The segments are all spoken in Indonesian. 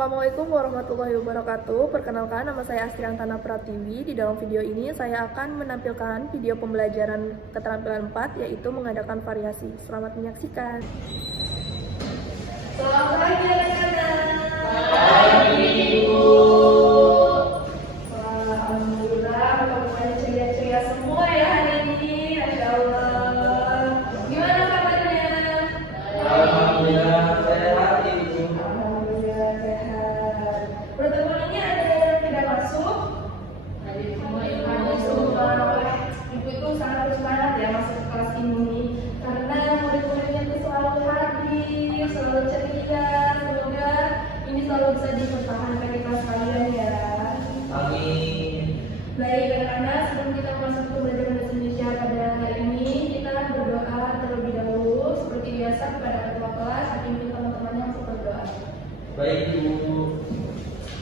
Assalamualaikum warahmatullahi wabarakatuh. Perkenalkan, nama saya Astriantana Pratiwi. Di dalam video ini saya akan menampilkan video pembelajaran keterampilan 4, yaitu mengadakan variasi. Selamat menyaksikan. Selamat pagi anak-anak. Pagi, Ibu. Wah, alhamdulillah semuanya ceria-ceria semua ya hari ini. Masya Allah. Gimana kabarnya? Alhamdulillah sehat, Ibu. Alhamdulillah sehat. Pertemuan ini ada yang tidak masuk? Ada semua. Wah, Ibu itu sangat bersemangat ya masuk ke kelas ini karena murid-muridnya itu selalu hadir, selalu ceria. Semoga ini selalu bisa dipertahankan di kelas kalian ya. Amin. Baik anak-anak, sebelum kita masuk ke pembelajaran bahasa Indonesia pada hari ini, kita berdoa terlebih dahulu seperti biasa kepada ketua kelas. Pimpin teman-temannya untuk berdoa. Baik, Ibu.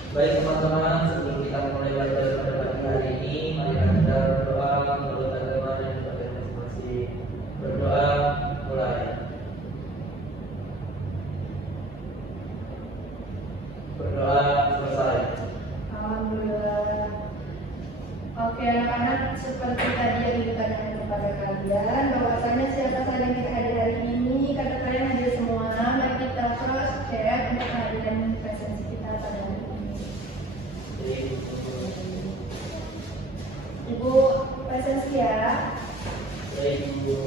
Baik, teman-teman, sebelum kita mulai belajar pada pagi hari ini, mari kita berdoa menurut agama dan kepada masing-masing. Berdoa mulai. Berdoa selesai. Alhamdulillah. Oke anak-anak, seperti tadi yang ditanyakan kepada kalian, bahwasanya siapa saja yang kita hadir hari ini, kata kalian hadir semua. Mari kita cross check untuk kehadiran presensi kita pada hari ini. Ibu presensi ya. Baik, Ibu.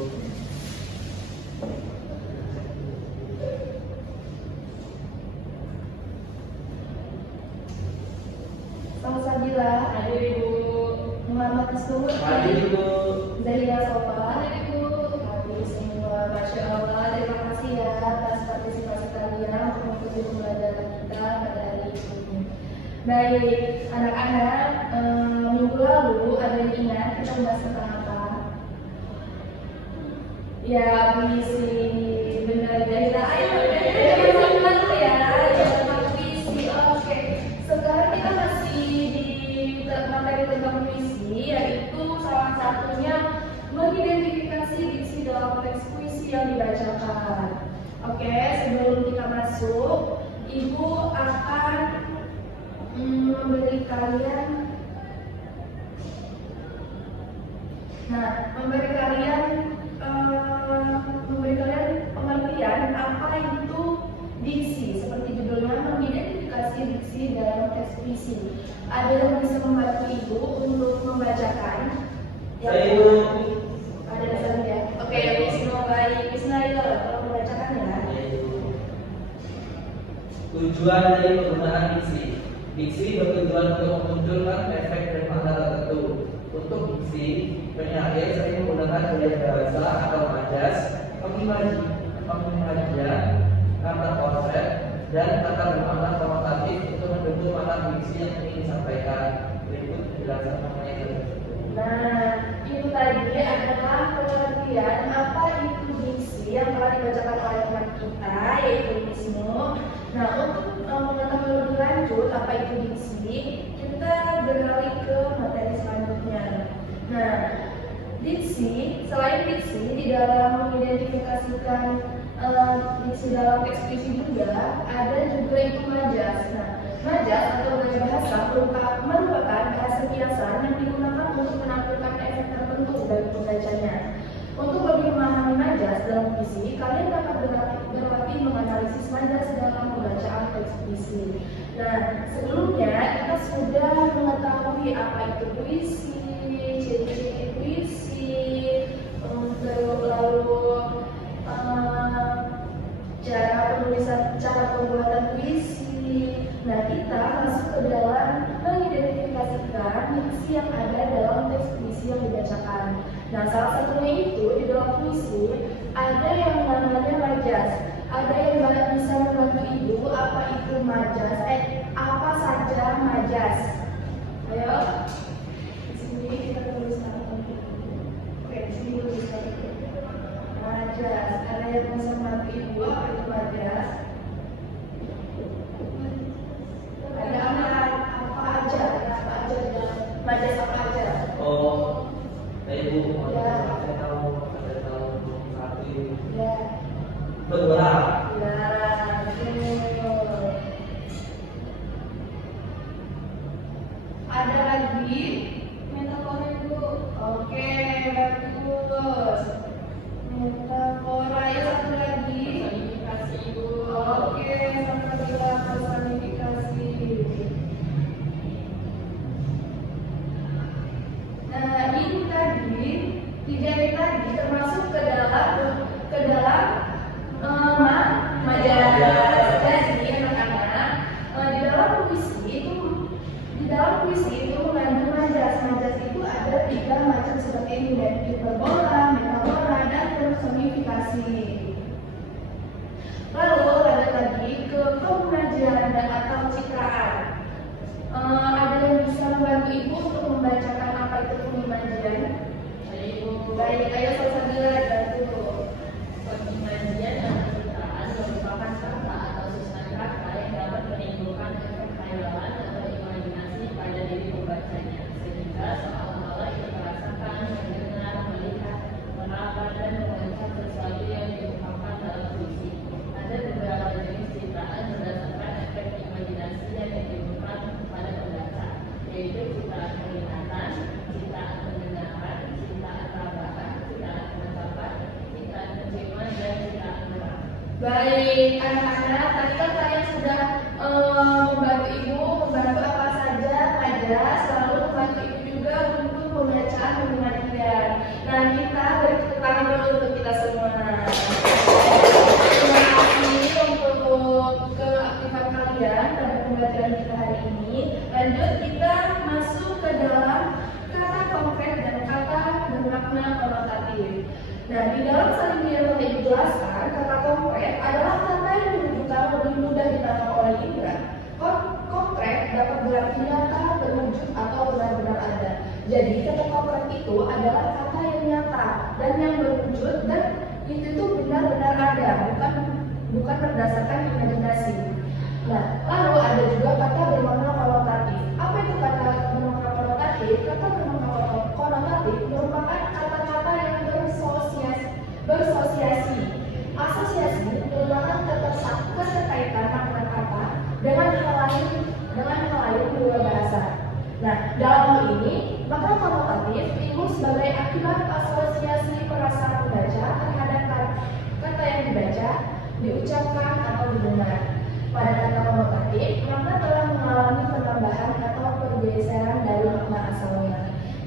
Salam Sabila. Hadir Ibu. Muhammad Isnur. Hadir, Ibu. Zahira Sofa. Hadir Ibu. Hadir semua. Masya Allah. Terima kasih ya atas partisipasi kalian untuk mengikuti pembelajaran kita pada hari ini. Baik, anak-anak, minggu lalu ada yang ingat kita membahas tentang apa? Ya, puisi. Benar, Zahira. Ayo, dulu ya. Ya, tentang puisi. Oke. Sekarang kita masih di materi tentang puisi, yaitu salah satunya mengidentifikasi diksi dalam teks puisi yang dibacakan. Oke, sebelum kita masuk, Ibu akan memberi kalian pengertian apa itu diksi, seperti judulnya mengidentifikasi diksi dalam teks puisi. Ada yang bisa membantu Ibu untuk membacakan? Saya, Ibu. Ada di sana ya. Oke, Bismillah, tolong membacakan ya. Tujuan dari penggunaan diksi. Diksi bertujuan untuk memunculkan efek dan makna tertentu. Untuk diksi, penyair sering menggunakan gaya bahasa atau majas, pengimajian, kata portret, dan kata bermakna provokatif untuk mendukung makna diksi yang ingin disampaikan. Berikut penjelasan mengenai hal tersebut. Nah, itu tadi adalah pengertian apa itu diksi yang telah dibacakan oleh teman kita, yaitu Wisnu. Nah, untuk mengetahui lebih lanjut apa itu diksi, kita beralih ke materi selanjutnya. Nah, diksi, selain diksi, di dalam mengidentifikasikan diksi dalam teks puisi juga ada juga itu majas. Nah, majas atau gaya bahasa merupakan bahasa kiasan yang digunakan untuk menampilkan efek tertentu bagi pembacanya. Untuk lebih memahami majas dalam puisi, kalian dapat berlatih menganalisis majas dalam pembacaan teks puisi. Nah, sebelumnya kita sudah mengetahui apa itu puisi, ciri-ciri puisi, lalu cara pembuatan puisi. Nah, kita masuk ke dalam mengidentifikasikan diksi yang ada dalam teks puisi yang dibacakan. Nah, salah satunya itu di dalam puisi ada yang namanya majas. Ada yang bisa membantu Ibu apa itu majas? Apa saja majas? Ayo, di sini kita tuliskan. Oke, di sini tuliskan majas. Ada yang bisa membantu Ibu apa itu majas? Ada apa aja? Majas apa aja? Oh, Ibu, Ya. saya tahu satu Ibu. Ya. Bergerak. Ya, betul. lagi. Metafora Ibu. Oke, bagus. Metafora. Ya, satu lagi. Personifikasi Ibu. Oke, sama juga personifikasi. Nah, ini tadi, tiga ini tadi termasuk ke dalam majalah. Jadi anak-anak, di dalam puisi itu mengandung majas. Majas itu ada 3 macam seperti ini, dari hiperbola, metafora, dan personifikasi. Lalu ada lagi ke pemajaran atau citraan. Ada yang bisa membantu Ibu untuk membacakan apa itu pengimajian? Baik, ayo saudara bantu. Pengimajian dan pencitraan merupakan kata atau susunan kata yang dapat menimbulkan efek khayalan atau imajinasi pada diri pembacanya, sehingga seolah-olah ia merasakan, mendengar, melihat, meraba, dan mengucap sesuatu yang diungkapkan dalam puisi. Ada beberapa jenis citraan berdasarkan efek imajinasi yang ditimbulkan pada pembaca, yaitu citraan penglihatan, citraan pendengaran, citraan rabaan, citraan penangkapan, citraan penciuman, dan citraan gerak. Baik, anak-anak, tadi kan kalian sudah membantu Ibu membantu apa saja majas, lalu membantu Ibu juga untuk pembacaan pengimajian. Nah, kita beri tepuk tangan dulu untuk kita semua. Terima kasih untuk keaktifan kalian pada pembelajaran kita hari ini. Lanjut, kita masuk ke dalam kata konkret dan kata bermakna konotatif. Nah, di dalam saling yang telah Ibu jelaskan, kata konkret adalah kata yang menunjukkan lebih mudah ditangkap oleh indera. Konkret dapat berarti nyata, berwujud, atau benar-benar ada. Jadi, kata konkret itu adalah kata yang nyata dan yang berwujud, dan itu benar-benar ada, bukan berdasarkan imajinasi. Nah, lalu ada juga kata bermakna konotatif. Apa itu kata bermakna konotatif? Kata bermakna konotatif merupakan kata-kata yang bersosiasi. Asosiasi merupakan keterkaitan makna kata dengan hal lain di luar bahasa. Nah, dalam hal ini, makna konotatif timbul sebagai akibat asosiasi perasaan pembaca terhadap kata yang dibaca, diucapkan, atau didengar. Pada kata konotatif, makna telah mengalami penambahan atau pergeseran dari makna asalnya.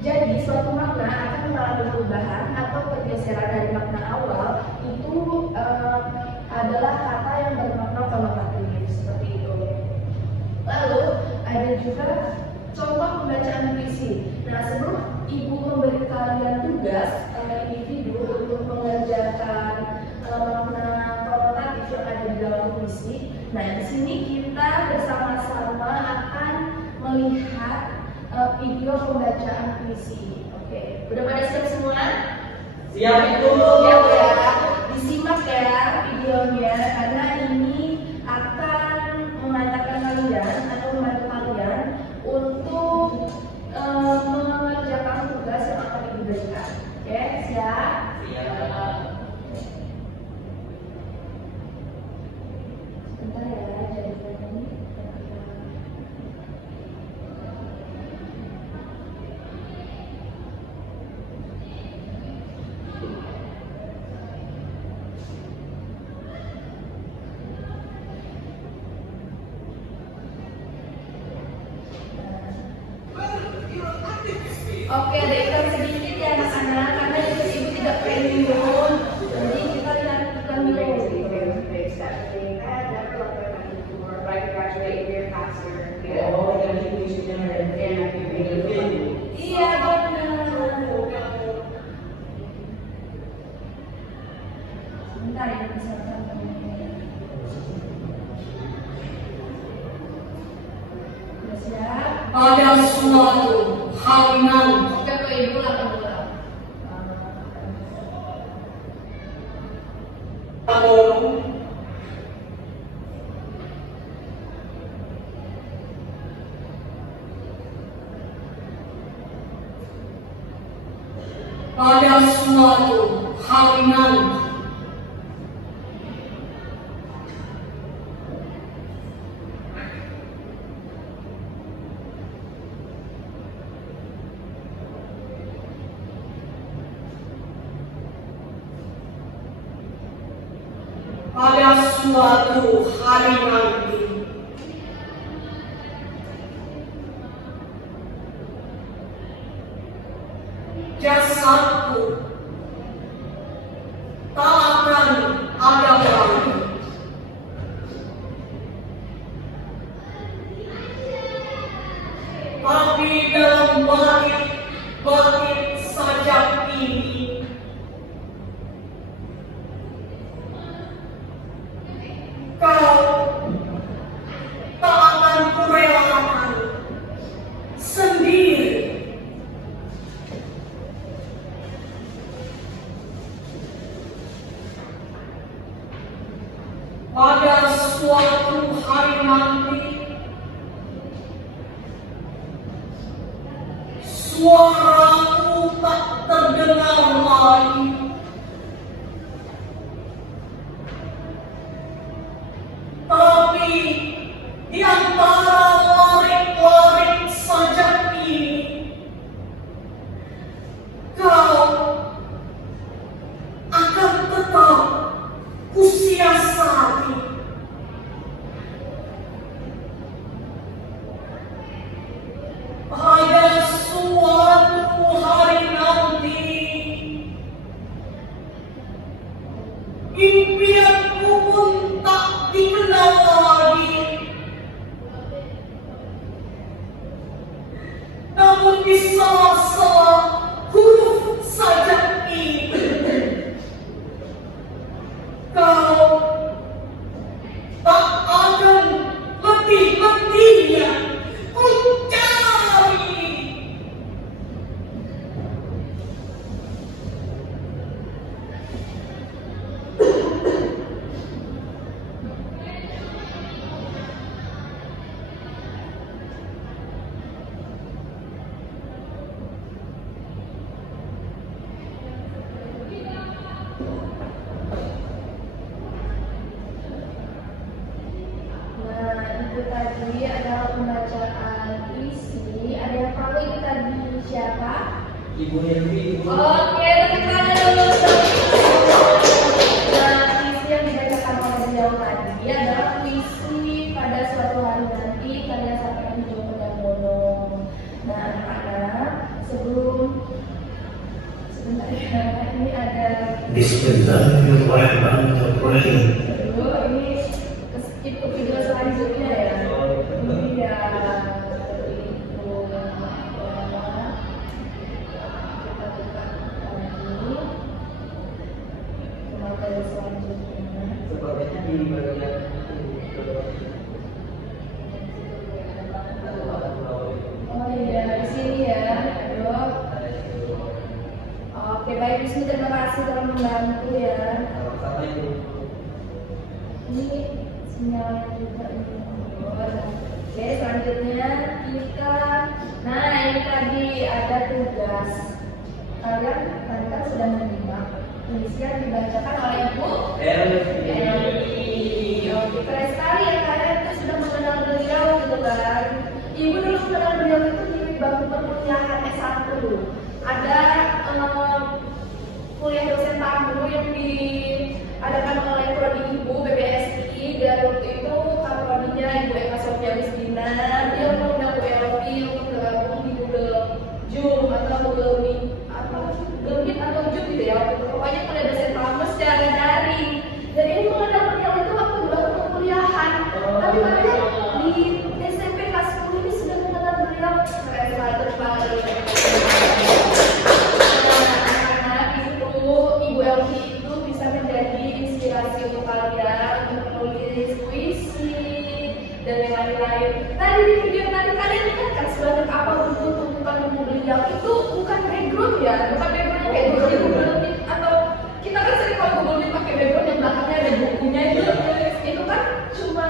Jadi, suatu makna akan mengalami perubahan atau pergeseran dari makna awal itu adalah kata yang bermakna konotatif, seperti itu. Lalu, ada juga contoh pembacaan puisi. Nah, sebelum Ibu memberi kalian tugas individu untuk mengerjakan makna konotatif yang ada di dalam puisi, nah di sini kita bersama-sama akan melihat video pembacaan puisi. Oke, udah pada siap semua? Siap Ibu. Siap ya. Disimak ya videonya, karena ini akan mengantarkan kalian atau membantu kalian untuk mengerjakan tugas yang akan Ibu berikan. Oke, siap? Siap. Sebentar ya, jadi ini. Oke, ada iklan sedikit ya anak-anak, karena Ibu tidak premium, jadi kita lihat iklan dulu. Oh, jadi puisinya Iya benar. Sebentar ya, bisa Udah siap? Pada suatu hari nanti Oke, ke Ibu lah. pada suatu hari nanti suatu hari nanti jasadku tak akan ada lagi. Tapi dalam bait sajak ini kau tak akan kurelakan sendiri. Pada suatu hari nanti, suaraku tak terdengar lagi. Tapi di antara larik-larik sajak ini, kau akan tetap kusiasati. Pada suatu hari nanti, impianku pun tak dikenal lagi. Namun di salah-salah huruf sajak ini, kau tak akan letih-letihnya mencari. Nah, itu tadi adalah pembacaan puisi. Ada yang tahu itu tadi siapa? Ibu Henry, Ibu. Oke, tepuk tangan dulu. Nah, puisi yang dibacakan oleh beliau tadi adalah puisi pada suatu hari nanti karya Sakti Ujung Pedanggono. Nah, anak-anak, sebentar ya, ini ada Bismillahirrahmanirrahim. dulu, ini skip ke video selanjutnya ya. Iya, itu kita buka lagi materi selanjutnya. Sepertinya di bagian Oh iya, di sini ya. Aduh. Oke, baik, Bismi, terima kasih telah membantu ya. sama itu. Ini sinyalnya juga ini. Oke, selanjutnya kita, nah ini tadi ada tugas. Kalian kan sudah menyimak puisi yang dibacakan oleh Ibu Elvi. Oke, keren sekali ya, kalian itu sudah mengenal beliau gitu kan. Ibu dulu mengenal beliau itu di bangku perkuliahan S1. Ada kuliah dosen tamu yang diadakan oleh prodi Ibu BBSI, dan waktu itu prodinya Ibu Eka Sofia Listina. Dia mengundang Bu Elvi untuk bergabung di Google Zoom atau Google Meet atau Zoom gitu ya. Waktu itu pokoknya kuliah dosen tamu secara daring. Dan ini mengenal beliau itu waktu di bangku perkuliahan. Tapi kalian di SMP kelas 10 ini sudah mengenal beliau. Keren sekali, terbaik. Ibu Elvi itu bisa menjadi inspirasi untuk kalian untuk menulis puisi dan yang lain-lain. Tadi di video tadi kalian lihat kan sebanyak apa buku tuntutan buku beliau itu bukan background ya, bukan background kayak di Google Meet, atau kita kan sering kalau Google Meet pakai background yang belakangnya ada bukunya itu kan cuma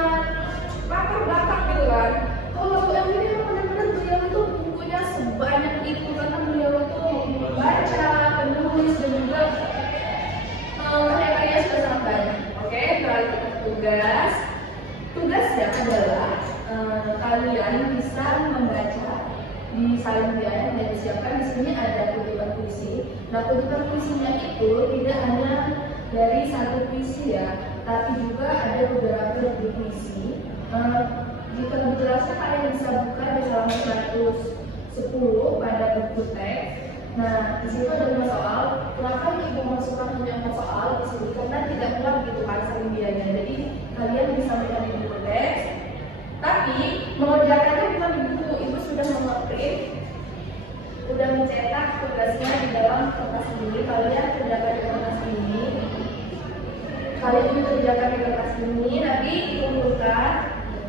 latar belakang gitu kan. Kalau Bu Elvi ini benar-benar beliau itu bukunya sebanyak itu karena beliau itu membaca, penulis dan juga karya-karya sudah sangat banyak. Oke, beralih ke tugas. Tugasnya adalah kalian bisa membaca di salemnya yang disiapkan. Di sini ada kutipan puisi. Nah, kutipan puisinya itu tidak hanya dari satu puisi ya. tapi juga ada beberapa lebih puisi. Jika lebih jelasnya kalian bisa buka di halaman 110 pada buku teks. Nah, di situ ada 5 soal. Kenapa ibu masukkan hanya 4 soal di sini? Karena tidak muat gitu kan salimbianya. Jadi kalian bisa melihat di buku teks. Tapi mengerjakannya bukan di buku. Ibu sudah mengeprint, sudah mencetak tugasnya di dalam kertas ini. Kalian kerjakan di kertas ini. Kalian juga kerjakan di kertas ini. Nanti dikumpulkan.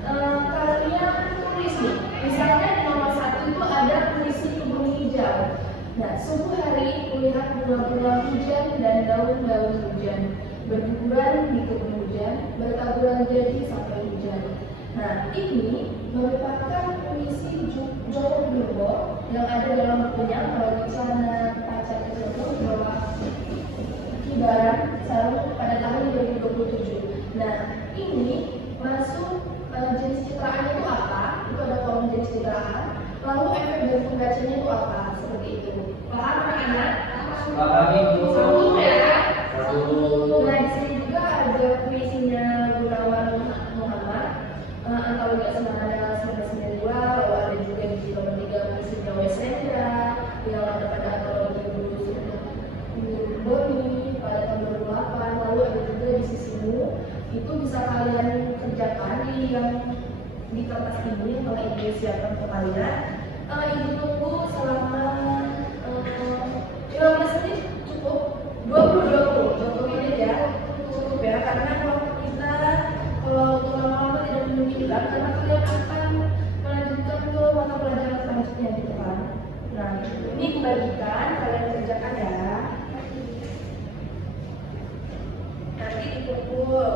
Kalian tulis nih. Misalnya di nomor 1 itu ada puisi kebun hijau. Nah, suatu hari kulihat bunga-bunga hujan dan daun-daun hujan berguguran di kebun hujan, bertaburan jadi sampai hujan. Nah, ini merupakan puisi Joko Durbo yang ada dalam bukunya kalau di sana pacar tersebut bahwa Kibaran Sarung pada tahun 2027. Nah, ini masuk jenis citraan itu apa? Itu ada kolom jenis citraan. Lalu efek dari pembacanya itu apa? Seperti itu. Paham anak-anak? Paham Ibu. Satu ya. Satu. Nah, di sini juga ada puisinya Gunawan Muhammad. Atau juga Semanada 1992. Lalu ada juga di nomor 3 puisinya Wes Rendra yang ada pada antologi Boni pada tahun 2008. Lalu ada juga di Sisimu. Itu bisa kalian kerjakan di yang di kertas ini kalau ibu siapkan ke kalian. Ibu tunggu selama 15 menit cukup. 20 menit ya cukup ya, karena kalau kita lama-lama tidak memungkinkan karena kalian akan melanjutkan ke mata pelajaran selanjutnya gitu kan. Nah, ini dibagikan, kalian kerjakan ya. Nanti dikumpul.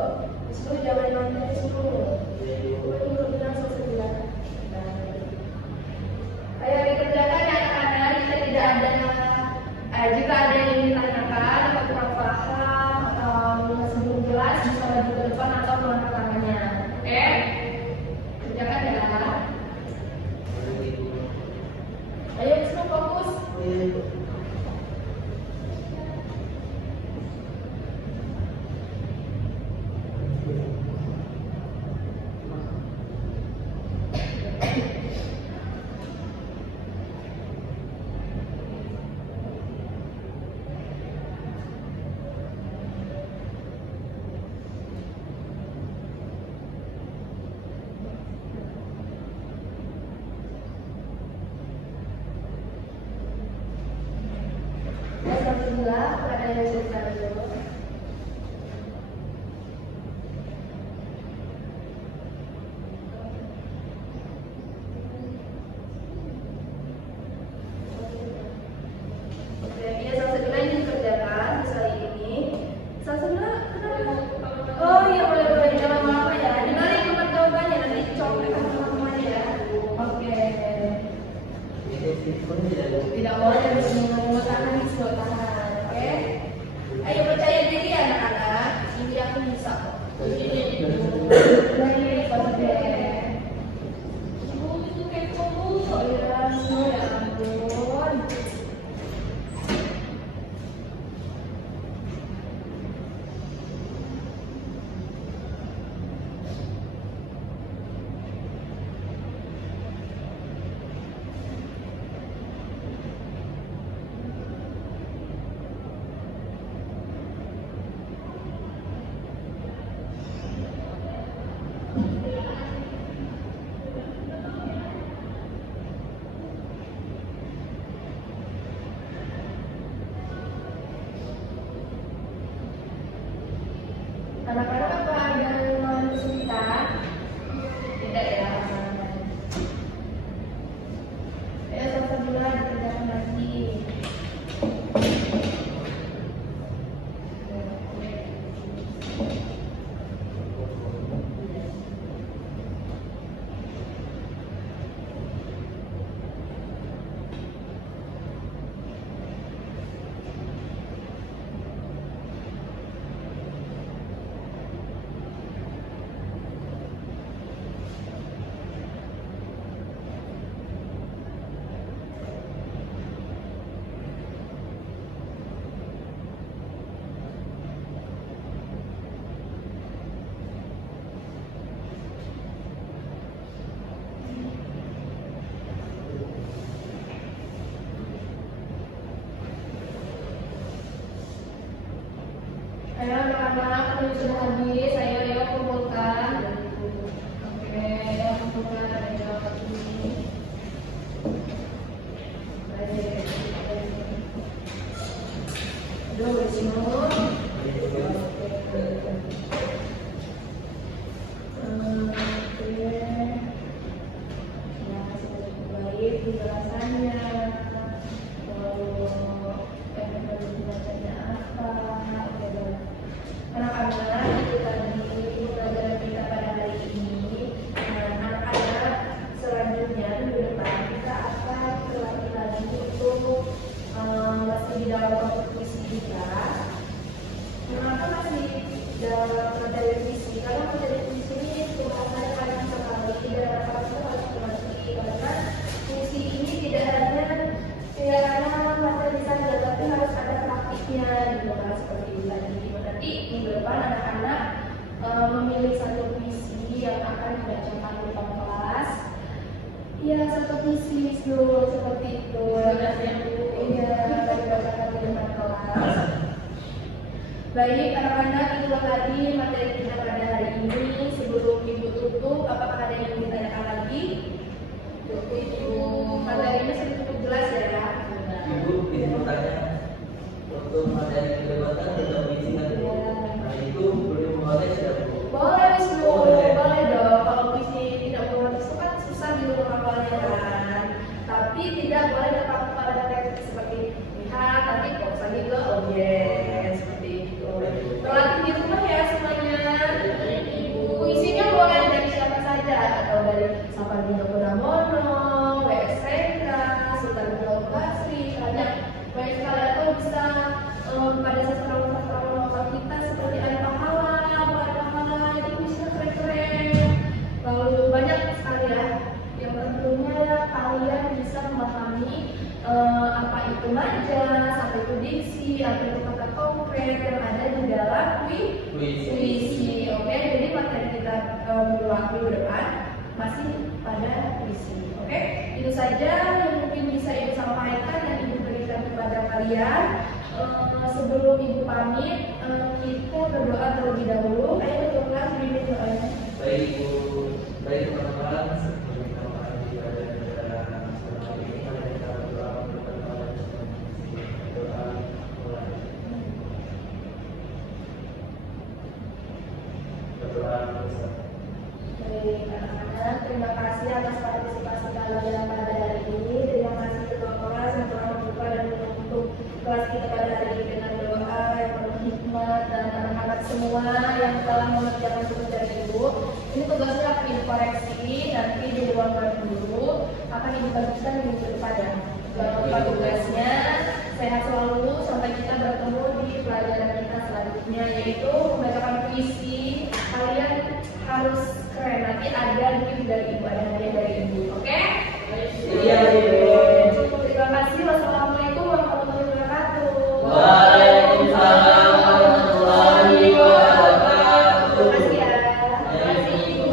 Disuruh jangan dimanfaatkan disuruh. Dulu bilang sesudah. Ayo dikerjakan ya anak-anak. Jika tidak ada, jika ada yang ingin ditanyakan atau kurang paham atau masih belum jelas, bisa maju ke depan atau mengangkat tangannya. Oke? Kerjakan ya. Ayo semua fokus. Alhamdulillah, pada yang cerita dulu. Oke, dia salah ini dikerjakan, misalnya ini. Salah kenapa? Oh iya, boleh jangan lama ya. Dengar tempat jawabannya, nanti coplek sama teman-temannya ya. Oke. Tidak boleh harus tangan di sebelah tangan, oke? Ayo percaya diri anak-anak, ini aku bisa kok. Ini oke. Ibu itu kepo bu, ya ampun. anak-anak yang sudah habis, ayo kumpulkan. Oke, kumpulkan ayo ini. Baik. Aduh, Wisnu. Baik penjelasannya. Anak-anak itu tadi pelajaran kita pada hari ini. Anak-anak selanjutnya minggu depan kita akan berlatih lagi untuk masih di dalam topik puisi kita. Kenapa masih dalam materi puisi? Karena materi puisi ini cuma ada kalian sekali dan anak-anak harus mengerti karena puisi ini tidak hanya materi saja, tapi harus ada praktiknya gitu kan, seperti itu tadi. Nanti minggu depan anak-anak memilih satu puisi yang akan dibacakan di depan kelas. Iya, satu puisi seperti itu. Iya, dibacakan di depan kelas. Baik, anak-anak, itulah tadi materi kita pada hari ini. Sebelum ibu tutup, apakah ada yang ingin ditanyakan lagi? Materinya sudah cukup jelas ya? Ibu bisa bertanya untuk materi perdebatan tentang puisi kan? Nah itu boleh memulai sudah Bu? Boleh Wisnu, boleh dong. Kalau puisi tidak mengerti itu kan susah di luar hafalnya kan. Tapi tidak boleh terpaku pada teks seperti lihat, nanti fokus lagi ke objek seperti itu. Terlatih di rumah ya semuanya. Puisinya boleh dari siapa saja atau dari Sapardi Pramono, W.S. Rendra, Sultan Abdul Basri, banyak sekali atau bisa pada sastrawan lokal kita seperti ada pahala itu bisa keren-keren. Lalu banyak sekali ya. Yang tentunya kalian bisa memahami apa itu majas, apa itu diksi, apa itu kata konkret yang ada di dalam puisi. Oke, jadi materi kita minggu depan masih pada puisi. Oke, itu saja yang mungkin bisa ibu sampaikan dan ibu berikan kepada kalian. Sebelum ibu pamit, kita berdoa terlebih dahulu. Ayo berdoa, beri doanya. Baik Ibu, baik teman-teman, sebelum kita mulai ibadah selama ini mari kita berdoa mulai. Berdoa bersama. Baik, anak-anak, terima kasih atas partisipasi kalian pada hari ini. Terima kasih ketua kelas yang telah membuka dan menutup kelas kita pada hari ini dengan doa yang penuh hikmat, dan anak-anak semua yang telah mengerjakan tugas dari ibu. Ini tugasnya akan ibu koreksi nanti di ruang guru akan ibu bagikan minggu depan ya. Jangan lupa tugasnya. Sehat selalu sampai kita bertemu di pelajaran kita selanjutnya, yaitu membacakan puisi. Kalian harus keren, nanti ada gift dari ibu, ada hadiah dari ibu. Oke? Iya Ibu. Terima kasih. Wassalamualaikum warahmatullahi wabarakatuh. Waalaikumsalam warahmatullahi wabarakatuh. Terima kasih ya. Terima kasih Ibu.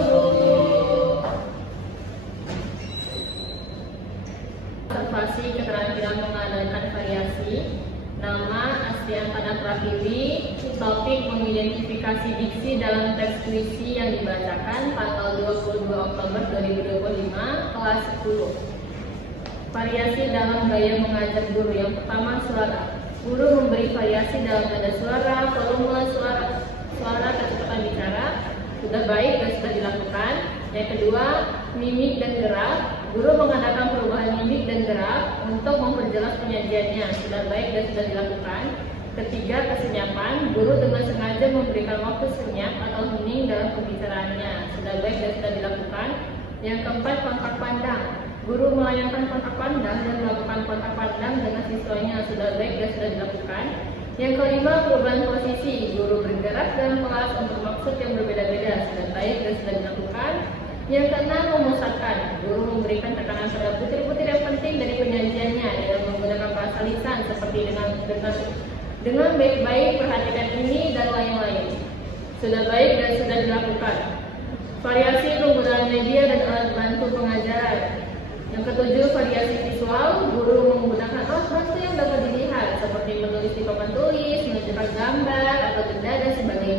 Observasi keterampilan mengadakan variasi. Nama Astiantana Pratiwi. Topik mengidentifikasi diksi dalam teks puisi yang dibacakan tanggal 22 Oktober 2025, kelas 10. Variasi dalam gaya mengajar guru. Yang pertama, suara. Guru memberi variasi dalam nada suara, volume suara, kecepatan bicara. Sudah baik dan sudah dilakukan. Yang kedua, mimik dan gerak. Guru mengadakan perubahan mimik dan gerak untuk memperjelas penyajiannya. Sudah baik dan sudah dilakukan. Ketiga, kesenyapan. Guru dengan sengaja memberikan waktu senyap atau hening dalam pembicaraannya. Sudah baik dan sudah dilakukan. Yang keempat, kontak pandang. Guru melayangkan kontak pandang dan melakukan kontak pandang dengan siswanya. Sudah baik dan sudah dilakukan. Yang kelima, perubahan posisi. Guru bergerak dalam kelas untuk maksud yang berbeda-beda. Sudah baik dan sudah dilakukan. Yang keenam, memusatkan. Guru memberikan tekanan pada butir-butir yang penting dari penyajiannya dengan menggunakan bahasa lisan seperti dengan baik-baik, perhatikan ini dan lain-lain. Sudah baik dan sudah dilakukan. Variasi penggunaan media dan alat bantu pengajaran. Yang ketujuh, variasi visual. Guru menggunakan alat bantu yang dapat dilihat seperti menulis di papan tulis, menunjukkan gambar atau benda dan sebagainya.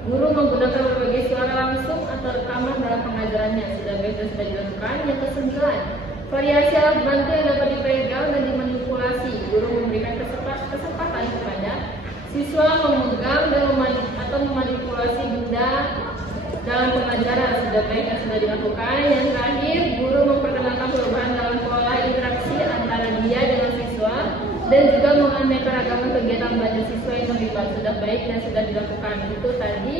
Guru menggunakan berbagai suara langsung atau rekaman dalam pengajarannya. Sudah baik dan sudah dilakukan. Yang kesembilan, variasi alat bantu yang dapat dipegang dan dimanipulasi. Guru memberikan kesempatan kepada siswa memegang dan atau memanipulasi benda dalam pengajaran. Sudah baik dan sudah dilakukan. Yang terakhir, guru memperkenalkan perubahan dalam pola interaksi antara dia dengan siswa dan juga menganekaragaman ragaman kegiatan belajar siswa yang terlibat. Sudah baik dan sudah dilakukan. Itu tadi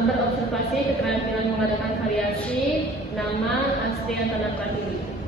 berobservasi keterampilan mengadakan variasi. Nama Astrian Tana Pratiwi.